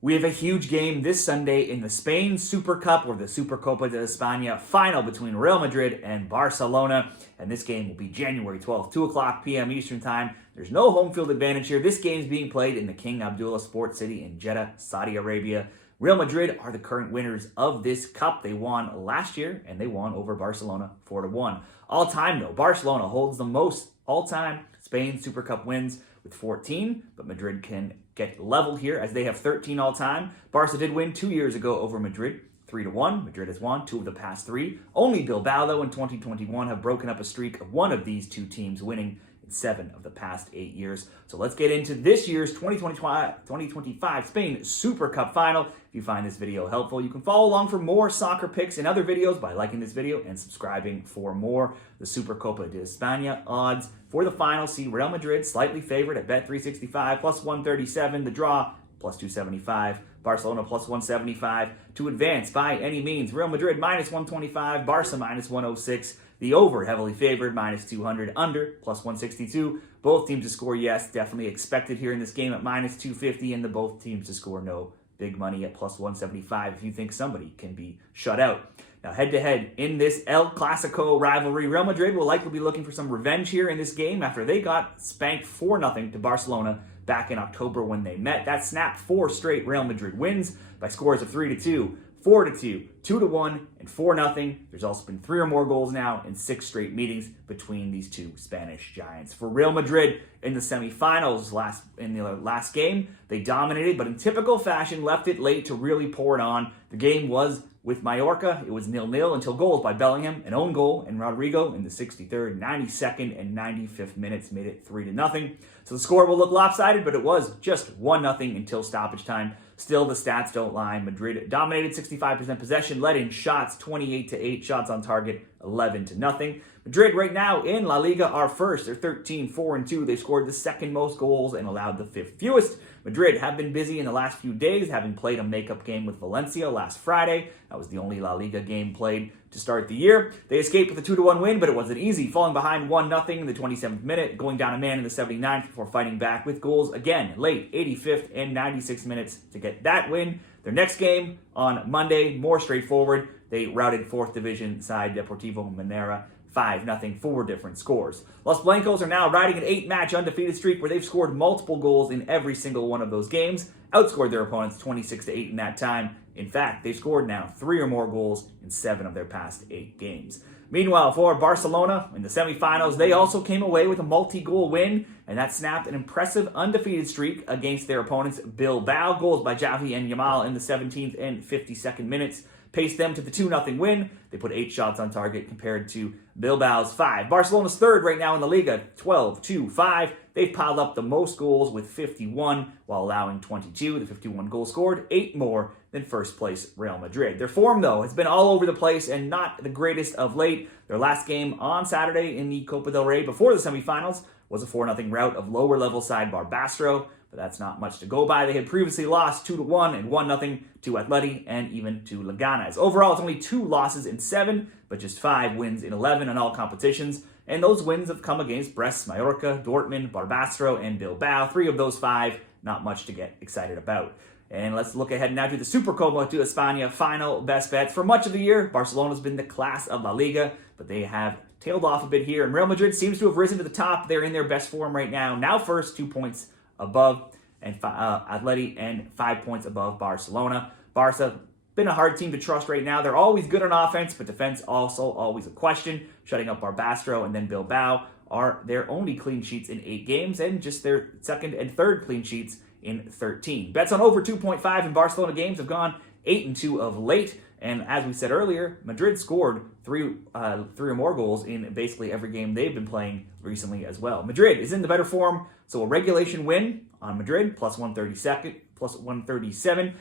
We have a huge game this Sunday in the Spain Super Cup, or the Supercopa de Espana final between Real Madrid and Barcelona. And this game will be January 12th, 2 o'clock p.m. Eastern Time. There's no home field advantage here. This game is being played in the King Abdullah Sports City in Jeddah, Saudi Arabia. Real Madrid are the current winners of this cup. They won last year, and they won over Barcelona 4-1. All-time, though, Barcelona holds the most all-time Spain Super Cup wins with 14, but Madrid can get level here as they have 13 all-time. Barca did win 2 years ago over Madrid, 3-1. Madrid has won 2 of the past 3. Only Bilbao, though, in 2021 have broken up a streak of one of these two teams winning in 7 of the past 8 years. So let's get into this year's 2025 Spain Super Cup final. If you find this video helpful, you can follow along for more soccer picks and other videos by liking this video and subscribing for more. The Supercopa de Espana odds for the final see Real Madrid slightly favored at Bet365 plus 137. The draw plus 275. Barcelona plus 175 to advance by any means. Real Madrid minus 125. Barca minus 106. The over heavily favored minus 200. Under plus 162. Both teams to score yes, definitely expected here in this game at minus 250, and the both teams to score no. Big money at plus 175 if you think somebody can be shut out. Now, head-to-head in this El Clasico rivalry, Real Madrid will likely be looking for some revenge here in this game after they got spanked 4-0 to Barcelona back in October when they met. That snapped 4 straight Real Madrid wins by scores of 3-2, 4-2, 2-1, and 4-0. There's also been 3 or more goals now in 6 straight meetings between these two Spanish giants. For Real Madrid in the semifinals in the last game, they dominated, but in typical fashion, left it late to really pour it on. The game was with Mallorca. It was 0-0 until goals by Bellingham, an own goal, and Rodrigo in the 63rd, 92nd, and 95th minutes made it 3-0. So the score will look lopsided, but it was just 1-0 until stoppage time. Still, the stats don't lie. Madrid dominated 65% possession, led in shots 28-8, shots on target 11-0. Madrid right now in La Liga are first. They're 13-4-2. They scored the second most goals and allowed the 5th fewest. Madrid have been busy in the last few days, having played a makeup game with Valencia last Friday. That was the only La Liga game played to start the year. They escaped with a 2-1 win, but it wasn't easy, falling behind 1-0 in the 27th minute, going down a man in the 79th before fighting back with goals again late 85th and 96th minutes to get that win. Their next game on Monday, more straightforward. They routed 4th division side Deportivo Minera 5-0, 4 different scores. Los Blancos are now riding an 8-match undefeated streak where they've scored multiple goals in every single one of those games, outscored their opponents 26-8 in that time. In fact, they've scored now 3 or more goals in 7 of their past 8 games. Meanwhile, for Barcelona in the semifinals, they also came away with a multi-goal win, and that snapped an impressive undefeated streak against their opponents Bilbao. Goals by Xavi and Yamal in the 17th and 52nd minutes paced them to the 2-0 win. They put 8 shots on target compared to Bilbao's 5. Barcelona's third right now in the Liga, 12-5. They've piled up the most goals with 51 while allowing 22. The 51 goals scored, 8 more than first place Real Madrid. Their form, though, has been all over the place and not the greatest of late. Their last game on Saturday in the Copa del Rey before the semifinals was a 4-0 rout of lower-level side Barbastro, but that's not much to go by. They had previously lost 2-1 and 1-0 to Atleti and even to Leganes. Overall, it's only 2 losses in 7, but just 5 wins in 11 in all competitions. And those wins have come against Brest, Mallorca, Dortmund, Barbastro, and Bilbao. 3 of those 5, not much to get excited about. And let's look ahead now to the Supercopa de Espana final best bets. For much of the year, Barcelona's been the class of La Liga, but they have tailed off a bit here. And Real Madrid seems to have risen to the top. They're in their best form right now. Now first, 2 points above and Atleti and 5 points above Barcelona. Barca, been a hard team to trust right now. They're always good on offense, but defense also always a question. Shutting up Barbastro and then Bilbao are their only clean sheets in 8 games and just their second and third clean sheets in 13. Bets on over 2.5 in Barcelona games have gone 8-2 of late. And as we said earlier, Madrid scored 3 or more goals in basically every game they've been playing recently as well. Madrid is in the better form, so a regulation win on Madrid, plus 137,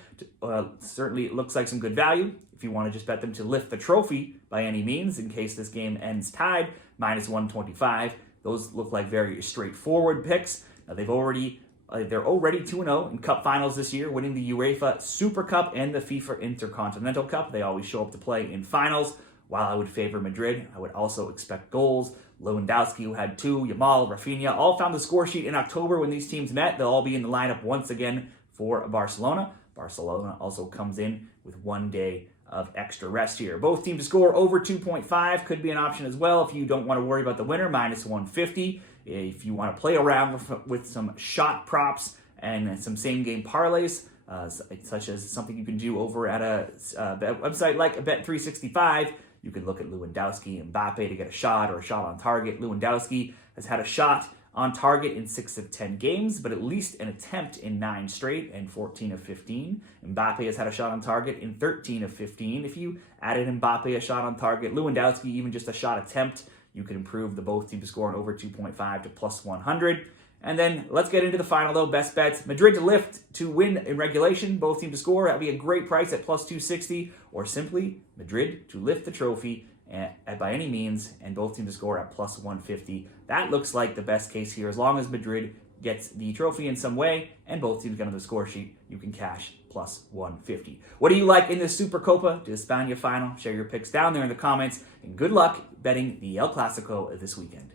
certainly looks like some good value. If you want to just bet them to lift the trophy by any means, in case this game ends tied, minus 125. Those look like very straightforward picks. Now they're already 2-0 in cup finals this year, winning the UEFA Super Cup and the FIFA Intercontinental Cup. They always show up to play in finals. While I would favor Madrid, I would also expect goals. Lewandowski, who had 2, Yamal, Rafinha, all found the score sheet in October when these teams met. They'll all be in the lineup once again for Barcelona. Barcelona also comes in with 1 day of extra rest here. Both teams to score over 2.5 could be an option as well if you don't want to worry about the winner, minus 150. If you want to play around with some shot props and some same-game parlays, such as something you can do over at a website like Bet365, you can look at Lewandowski and Mbappe to get a shot or a shot on target. Lewandowski has had a shot on target in 6 of 10 games, but at least an attempt in 9 straight and 14 of 15. Mbappe has had a shot on target in 13 of 15. If you added Mbappe a shot on target, Lewandowski even just a shot attempt, you could improve the both teams to score on over 2.5 to plus 100. And then let's get into the final, though. Best bets. Madrid to lift to win in regulation. Both teams to score. That would be a great price at plus 260. Or simply Madrid to lift the trophy by any means, and both teams to score at plus 150. That looks like the best case here. As long as Madrid gets the trophy in some way and both teams get on the score sheet, you can cash plus 150. What do you like in this Supercopa de Espana final? Share your picks down there in the comments. And good luck betting the El Clasico this weekend.